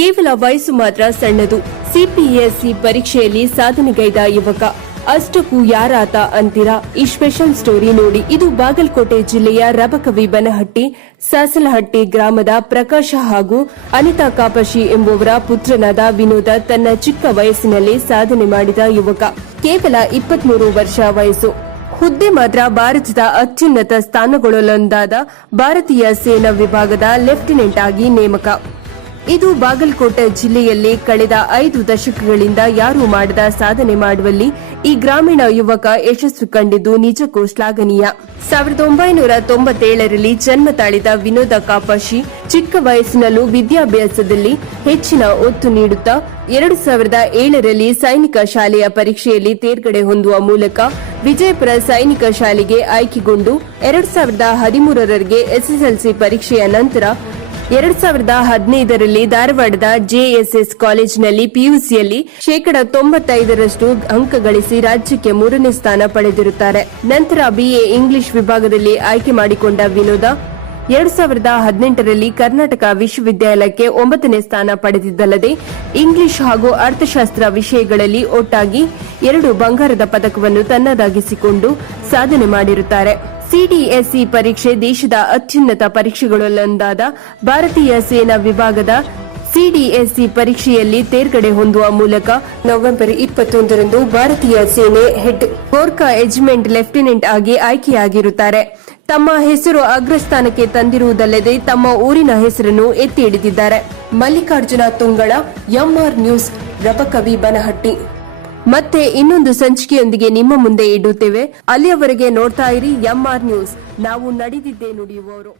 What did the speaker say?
ಕೇವಲ ವಯಸ್ಸು ಮಾತ್ರ ಸಣ್ಣದು. ಸಿಪಿಎಸ್ಇ ಪರೀಕ್ಷೆಯಲ್ಲಿ ಸಾಧನೆಗೈದ ಯುವಕ. ಅಷ್ಟಕ್ಕೂ ಯಾರಾತ ಅಂತೀರಾ? ಈ ಸ್ಪೆಷಲ್ ಸ್ಟೋರಿ ನೋಡಿ. ಇದು ಬಾಗಲಕೋಟೆ ಜಿಲ್ಲೆಯ ರಬಕವಿ ಬನಹಟ್ಟಿ ಸಾಸಲಹಟ್ಟಿ ಗ್ರಾಮದ ಪ್ರಕಾಶ ಹಾಗೂ ಅನಿತಾ ಕಾಪಶಿ ಎಂಬುವರ ಪುತ್ರನಾದ ವಿನೋದ ತನ್ನ ಚಿಕ್ಕ ವಯಸ್ಸಿನಲ್ಲಿ ಸಾಧನೆ ಮಾಡಿದ ಯುವಕ. ಕೇವಲ 23 ವರ್ಷ ವಯಸ್ಸು. ಹುದ್ದೆ ಮಾತ್ರ ಭಾರತದ ಅತ್ಯುನ್ನತ ಸ್ಥಾನಗಳಲ್ಲೊಂದಾದ ಭಾರತೀಯ ಸೇನಾ ವಿಭಾಗದ ಲೆಫ್ಟಿನೆಂಟ್ ಆಗಿ ನೇಮಕ. ಇದು ಬಾಗಲಕೋಟೆ ಜಿಲ್ಲೆಯಲ್ಲಿ ಕಳೆದ 5 ದಶಕಗಳಿಂದ ಯಾರೂ ಮಾಡದ ಸಾಧನೆ ಮಾಡುವಲ್ಲಿ ಈ ಗ್ರಾಮೀಣ ಯುವಕ ಯಶಸ್ಸು ಕಂಡಿದ್ದು ನಿಜಕ್ಕೂ ಶ್ಲಾಘನೀಯ. 1997ರಲ್ಲಿ ಜನ್ಮ ತಾಳಿದ ವಿನೋದ ಕಾಪಶಿ ಚಿಕ್ಕ ವಯಸ್ಸಿನಲ್ಲೂ ವಿದ್ಯಾಭ್ಯಾಸದಲ್ಲಿ ಹೆಚ್ಚಿನ ಒತ್ತು ನೀಡುತ್ತಾ 2007ರಲ್ಲಿ ಸೈನಿಕ ಶಾಲೆಯ ಪರೀಕ್ಷೆಯಲ್ಲಿ ತೇರ್ಗಡೆ ಹೊಂದುವ ಮೂಲಕ ವಿಜಯಪುರ ಸೈನಿಕ ಶಾಲೆಗೆ ಆಯ್ಕೆಗೊಂಡು 2013ರಲ್ಲಿ ಎಸ್ಎಸ್ಎಲ್ಸಿ ಪರೀಕ್ಷೆಯ ನಂತರ 2015ರಲ್ಲಿ ಧಾರವಾಡದ ಜೆಎಸ್ಎಸ್ ಕಾಲೇಜಿನಲ್ಲಿ ಪಿಯುಸಿಯಲ್ಲಿ 95% ಅಂಕ ಗಳಿಸಿ ರಾಜ್ಯಕ್ಕೆ 3ನೇ ಸ್ಥಾನ ಪಡೆದಿರುತ್ತಾರೆ. ನಂತರ ಬಿಎ ಇಂಗ್ಲಿಷ್ ವಿಭಾಗದಲ್ಲಿ ಆಯ್ಕೆ ಮಾಡಿಕೊಂಡ ವಿನೋದ 2018ರಲ್ಲಿ ಕರ್ನಾಟಕ ವಿಶ್ವವಿದ್ಯಾಲಯಕ್ಕೆ 9ನೇ ಸ್ಥಾನ ಪಡೆದಿದ್ದಲ್ಲದೆ ಇಂಗ್ಲಿಷ್ ಹಾಗೂ ಅರ್ಥಶಾಸ್ತ್ರ ವಿಷಯಗಳಲ್ಲಿ ಒಟ್ಟಾಗಿ 2 ಬಂಗಾರದ ಪದಕವನ್ನು ತನ್ನದಾಗಿಸಿಕೊಂಡು ಸಾಧನೆ ಮಾಡಿರುತ್ತಾರೆ. ಸಿಡಿಎಸ್ಇ ಪರೀಕ್ಷೆ ದೇಶದ ಅತ್ಯುನ್ನತ ಪರೀಕ್ಷೆಗಳಲ್ಲೊಂದಾದ ಭಾರತೀಯ ಸೇನಾ ವಿಭಾಗದ ಸಿಡಿಎಸ್ಇ ಪರೀಕ್ಷೆಯಲ್ಲಿ ತೇರ್ಗಡೆ ಹೊಂದುವ ಮೂಲಕ ನವೆಂಬರ್ 21ರಂದು ಭಾರತೀಯ ಸೇನೆ ಹೆಡ್ ಗೋರ್ಖಾ ರೆಜಿಮೆಂಟ್ ಲೆಫ್ಟಿನೆಂಟ್ ಆಗಿ ಆಯ್ಕೆಯಾಗಿರುತ್ತಾರೆ. ತಮ್ಮ ಹೆಸರು ಅಗ್ರಸ್ಥಾನಕ್ಕೆ ತಂದಿರುವುದಲ್ಲದೆ ತಮ್ಮ ಊರಿನ ಹೆಸರನ್ನು ಎತ್ತಿ ಹಿಡಿದಿದ್ದಾರೆ. Mallikarjuna Tungala, MR news, Rabakavi Banahatti. ಮತ್ತೆ ಇನ್ನೊಂದು ಸಂಚಿಕೆಯೊಂದಿಗೆ ನಿಮ್ಮ ಮುಂದೆ ಇಡುತ್ತೇವೆ. ಅಲ್ಲಿಯವರೆಗೆ ನೋಡ್ತಾ ಇರಿ ಎಂಆರ್ ನ್ಯೂಸ್. ನಾವು ನಡೆದಿದ್ದೇ ನುಡಿಯುವವರು.